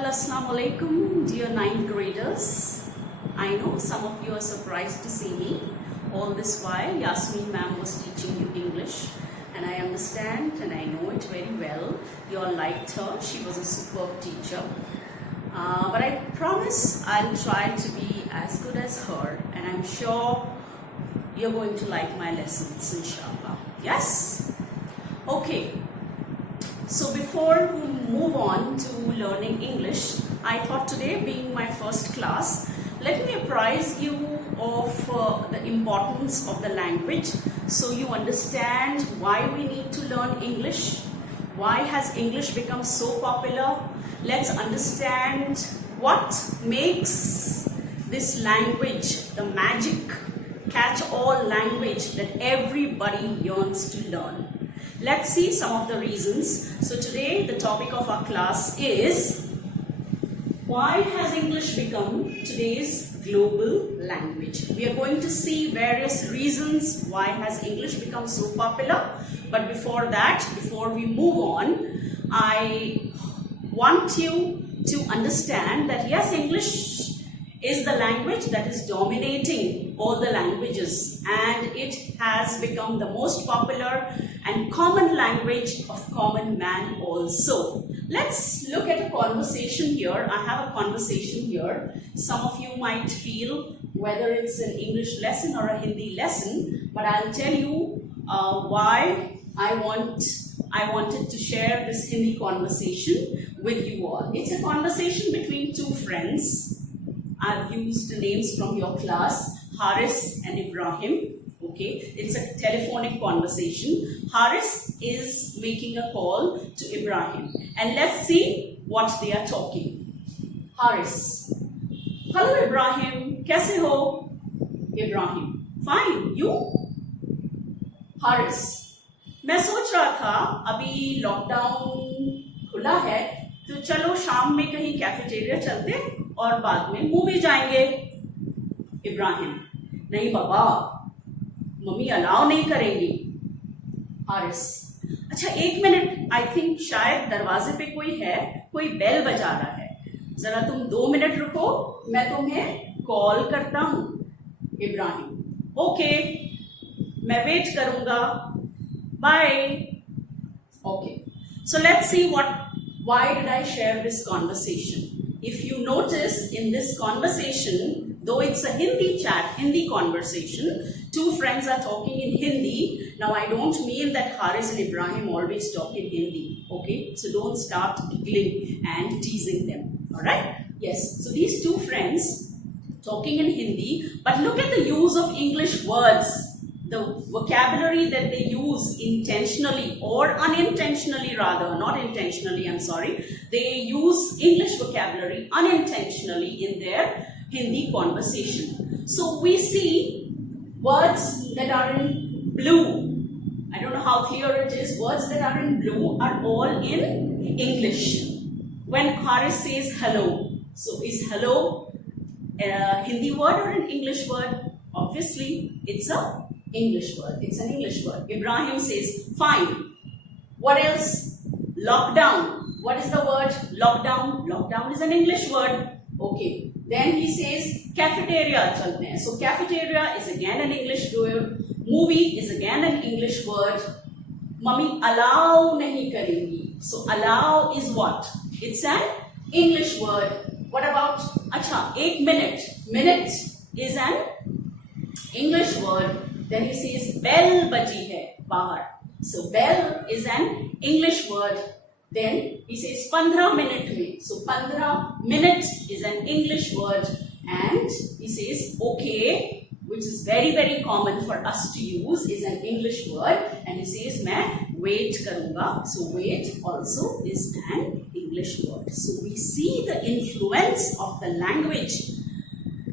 Well, Assalamu alaikum, dear 9th graders. I know some of you are surprised to see me. All this while, Yasmin ma'am was teaching you English, and I understand and I know it very well. You all liked her. She was a superb teacher. But I promise I'll try to be as good as her, and I'm sure you're going to like my lessons, inshallah. Yes? Okay. So before we move on to learning English, I thought today, being my first class, let me apprise you of the importance of the language so you understand why we need to learn English. Why has English become so popular? Let's understand what makes this language the magic catch-all language that everybody yearns to learn. Let's see some of the reasons. So today the topic of our class is why has English become today's global language? We are going to see various reasons why has English become so popular. But before that, before we move on, I want you to understand that yes, English is the language that is dominating all the languages, and it has become the most popular and common language of common man also. Let's look at a conversation here. I have a conversation here. Some of you might feel whether it's an English lesson or a Hindi lesson, but I'll tell you why I wanted to share this Hindi conversation with you all. It's a conversation between two friends. I've used names from your class, Haris and Ibrahim. Okay, it's a telephonic conversation. Haris is making a call to Ibrahim, and let's see what they are talking. Haris: hello Ibrahim, कैसे हो? Ibrahim: fine, you? Haris: मैं सोच रहा था अभी lockdown खुला है तो चलो शाम में कहीं कैफेटेरिया चलते और बाद में मूवी जाएंगे. इब्राहिम: नहीं बाबा, मम्मी अलाउ नहीं करेंगी. हारिस: अच्छा एक मिनट, आई थिंक शायद दरवाजे पे कोई है, कोई बेल बजा रहा है, जरा तुम 2 मिनट रुको, मैं तुम्हें कॉल करता हूं. इब्राहिम: ओके, मैं वेट करूंगा, bye. Okay, so let's see why did I share this conversation. If you notice in this conversation, though it's a Hindi chat, Hindi conversation, two friends are talking in Hindi. Now I don't mean that Haris and Ibrahim always talk in Hindi, okay? So don't start giggling and teasing them, alright? Yes, so these two friends talking in Hindi, but look at the use of English words. The vocabulary that they use intentionally or unintentionally, rather, not intentionally, I'm sorry. They use English vocabulary unintentionally in their Hindi conversation. So we see words that are in blue. I don't know how clear it is. Words that are in blue are all in English. When Haris says hello, so is hello a Hindi word or an English word? Obviously, it's a English word. It's an English word. Ibrahim says, fine. What else? Lockdown. What is the word? Lockdown. Lockdown is an English word. Okay. Then he says, cafeteria chalte hain. So cafeteria is again an English word. Movie is again an English word. Mummy allow nahi karengi. So allow is what? It's an English word. What about, acha, 1 minute. Minute is an English word. Then he says, bell baji hai bahar. So bell is an English word. Then he says, 15 minute mein. So 15 minute is an English word. And he says, okay, which is very, very common for us to use, is an English word. And he says, main wait karunga. So wait also is an English word. So we see the influence of the language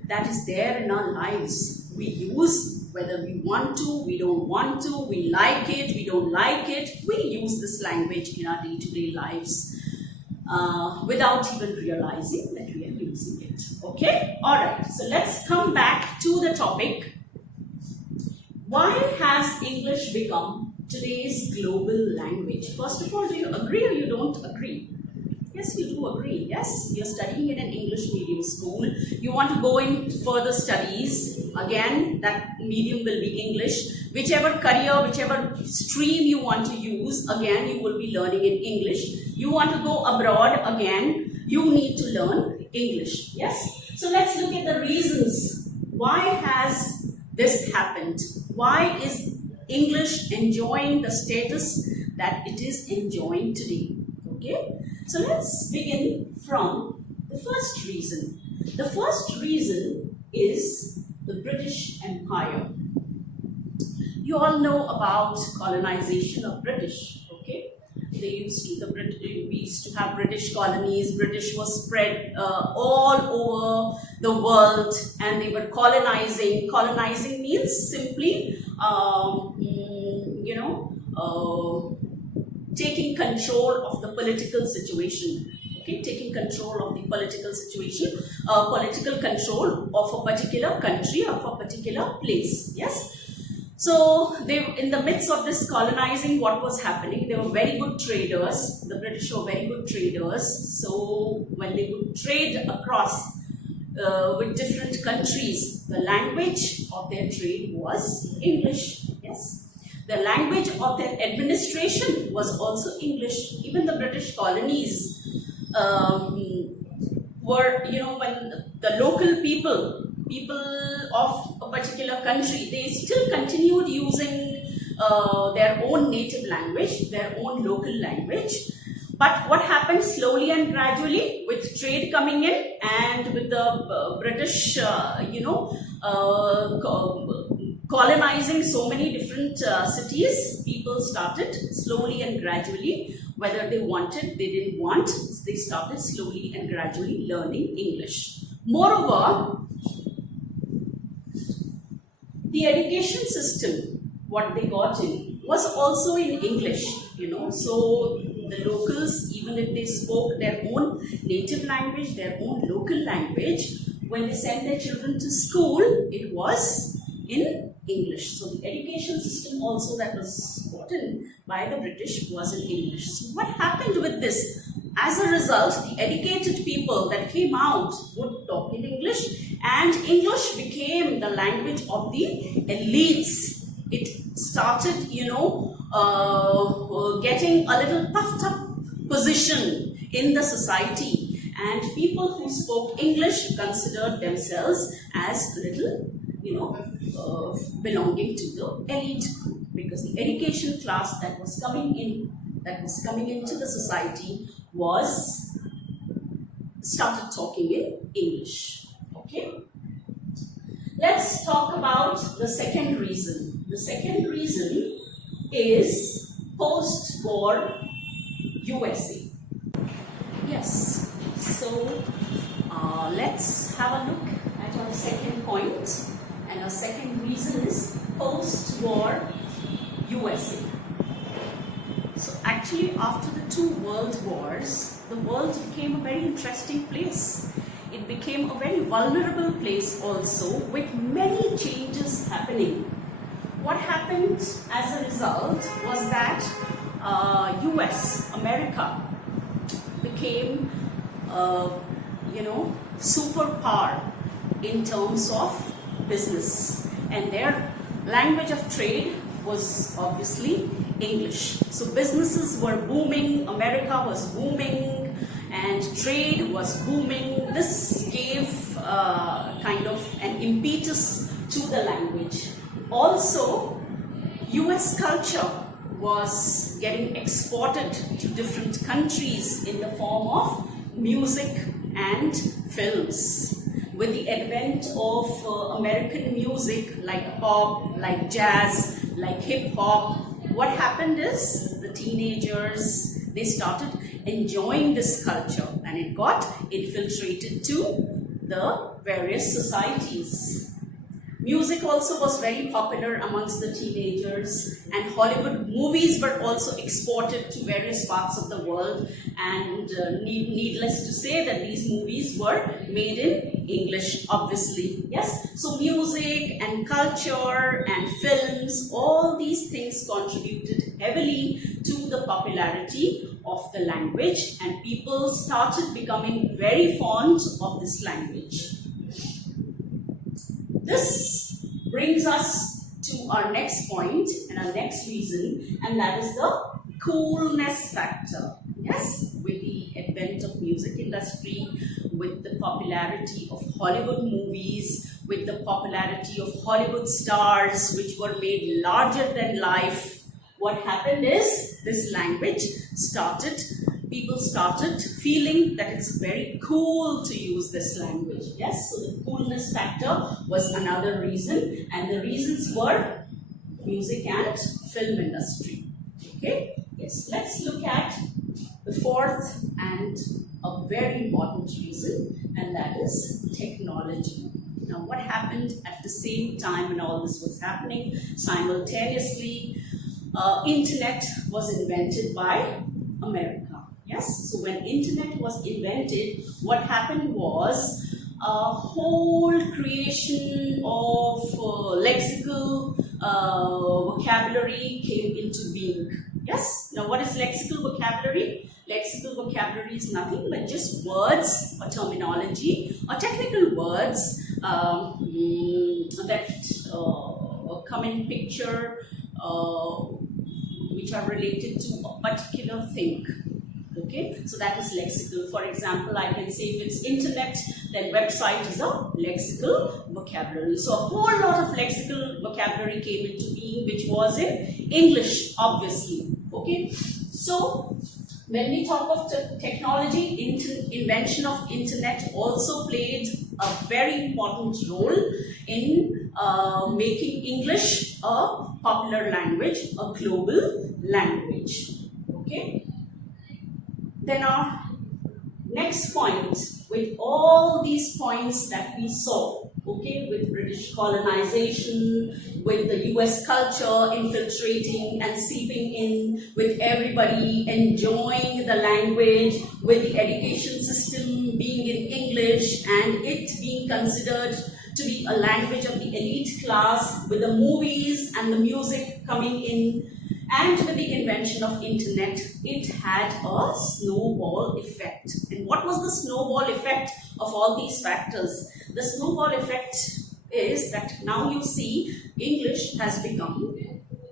that is there in our lives. We use whether we want to, we don't want to, we like it, we don't like it. We use this language in our day-to-day lives without even realizing that we are using it. Okay? Alright, so let's come back to the topic. Why has English become today's global language? First of all, do you agree or you don't agree? Yes, you do agree. Yes, you're studying in an English medium school. You want to go in further studies. Again, that medium will be English. Whichever career, whichever stream you want to use, again, you will be learning in English. You want to go abroad, again, you need to learn English. Yes? So let's look at the reasons. Why has this happened? Why is English enjoying the status that it is enjoying today? Okay? So let's begin from the first reason. The first reason is the British Empire. You all know about colonization of British. Okay, we used to have British colonies. British was spread all over the world, and they were colonizing. Colonizing means simply, taking control of the political situation. Okay, taking control of the political situation, political control of a particular country, of a particular place. Yes. So they, in the midst of this colonizing, what was happening? They were very good traders. The British were very good traders. So when they would trade across with different countries, the language of their trade was English. Yes. The language of their administration was also English. Even the British colonies were, when the local people of a particular country, they still continued using their own native language, their own local language. But what happened slowly and gradually with trade coming in and with the British, colonizing so many different cities, people started slowly and gradually, whether they wanted, they didn't want, they started slowly and gradually learning English. Moreover, the education system, what they got in, was also in English, so the locals, even if they spoke their own native language, their own local language, when they sent their children to school, it was in English. So the education system also that was gotten by the British was in English. So what happened with this? As a result, the educated people that came out would talk in English, and English became the language of the elites. It started, getting a little puffed up position in the society, and people who spoke English considered themselves as little, belonging to the elite group, because the education class that was coming into the society was started talking in English. Okay, let's talk about the second reason. The second reason is post-war USA. Yes, so let's have a look at our second point, and our second reason is post-war USA. So actually, after the two world wars, the world became a very interesting place. It became a very vulnerable place also, with many changes happening. What happened as a result was that US, America, became, superpower in terms of business, and their language of trade was obviously English. So businesses were booming, America was booming, and trade was booming. This gave kind of an impetus to the language. Also, US culture was getting exported to different countries in the form of music and films. With the advent of American music like pop, like jazz, like hip hop, what happened is the teenagers, they started enjoying this culture, and it got infiltrated to the various societies. Music also was very popular amongst the teenagers, and Hollywood movies were also exported to various parts of the world, and needless to say that these movies were made in English, obviously. Yes, so music and culture and films, all these things contributed heavily to the popularity of the language, and people started becoming very fond of this language. This brings us to our next point and our next reason, and that is the coolness factor. Yes, with the advent of music industry, with the popularity of Hollywood movies, with the popularity of Hollywood stars which were made larger than life, what happened is this language people started feeling that it's very cool to use this language. Yes, so the coolness factor was another reason, and the reasons were music and film industry. Okay, yes, let's look at the fourth and a very important reason, and that is technology. Now, what happened at the same time when all this was happening? Simultaneously, internet was invented by America. Yes, so when internet was invented, what happened was a whole creation of lexical vocabulary came into being. Yes, now what is lexical vocabulary? Lexical vocabulary is nothing but just words or terminology or technical words that come in picture which are related to a particular thing. Okay, so that is lexical. For example, I can say if it's internet, then website is a lexical vocabulary. So a whole lot of lexical vocabulary came into being, which was in English, obviously. Okay, so when we talk of technology, invention of internet also played a very important role in making English a popular language, a global language. Okay. Then our next point, with all these points that we saw, okay, with British colonization, with the US culture infiltrating and seeping in, with everybody enjoying the language, with the education system being in English and it being considered to be a language of the elite class, with the movies and the music coming in, and with the invention of internet, it had a snowball effect. And what was the snowball effect of all these factors? The snowball effect is that now you see English has become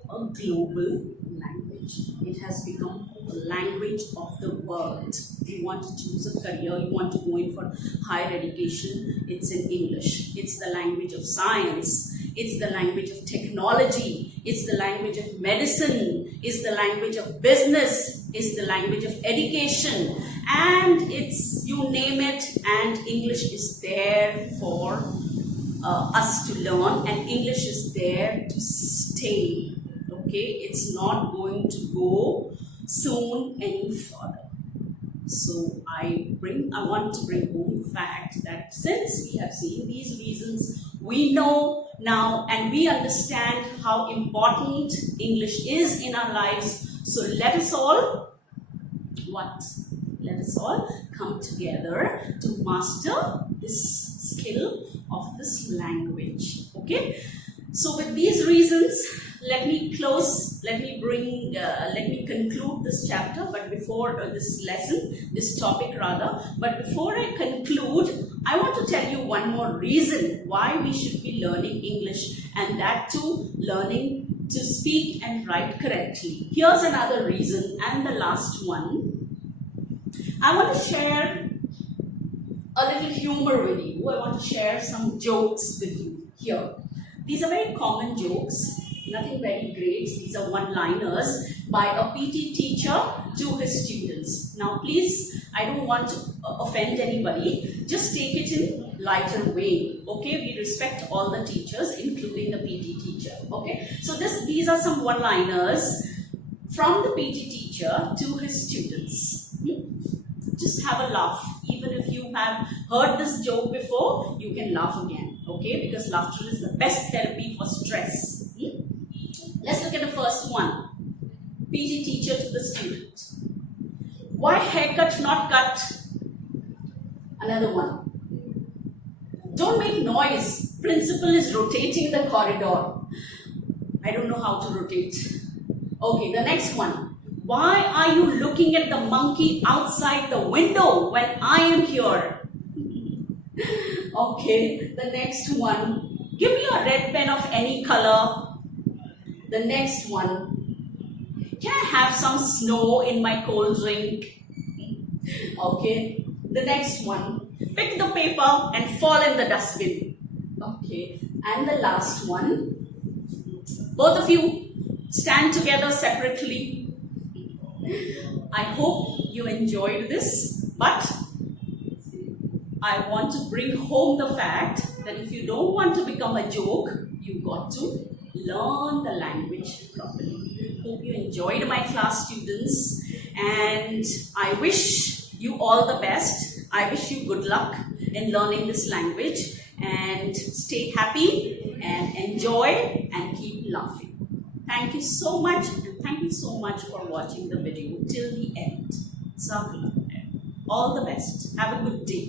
a global language. It has become a language of the world. If you want to choose a career, you want to go in for higher education, it's in English. It's the language of science. It's the language of technology. It's the language of medicine. It's the language of business. It's the language of education. And it's, you name it, and English is there for us to learn, and English is there to stay. Okay, it's not going to go soon any further. So I want to bring home the fact that since we have seen these reasons, we know now and we understand how important English is in our lives. So let us all come together to master this skill of this language. Okay. So with these reasons, let me conclude this chapter, but before this topic rather, but before I conclude, I want to tell you one more reason why we should be learning English, and that too, learning to speak and write correctly. Here's another reason, and the last one. I want to share a little humor with you. I want to share some jokes with you here. These are very common jokes, nothing very great. These are one-liners by a PT teacher to his students. Now please, I don't want to offend anybody. Just take it in lighter way. Okay, we respect all the teachers, including the PT teacher. Okay, so these are some one-liners from the PT teacher to his students. Just have a laugh. Even if you have heard this joke before, you can laugh again, okay? Because laughter is the best therapy for stress. Let's look at the first one. PG teacher to the student. Why haircut not cut? Another one. Don't make noise. Principal is rotating the corridor. I don't know how to rotate. Okay, the next one. Why are you looking at the monkey outside the window when I am here? Okay, the next one. Give me a red pen of any color. The next one. Can I have some snow in my cold drink? Okay, the next one. Pick the paper and fall in the dustbin. Okay, and the last one. Both of you stand together separately. I hope you enjoyed this, but I want to bring home the fact that if you don't want to become a joke, you got to learn the language properly. Hope you enjoyed my class, students, and I wish you all the best. I wish you good luck in learning this language, and stay happy and enjoy and keep laughing. Thank you so much, and thank you so much for watching the video till the end. All the best. Have a good day.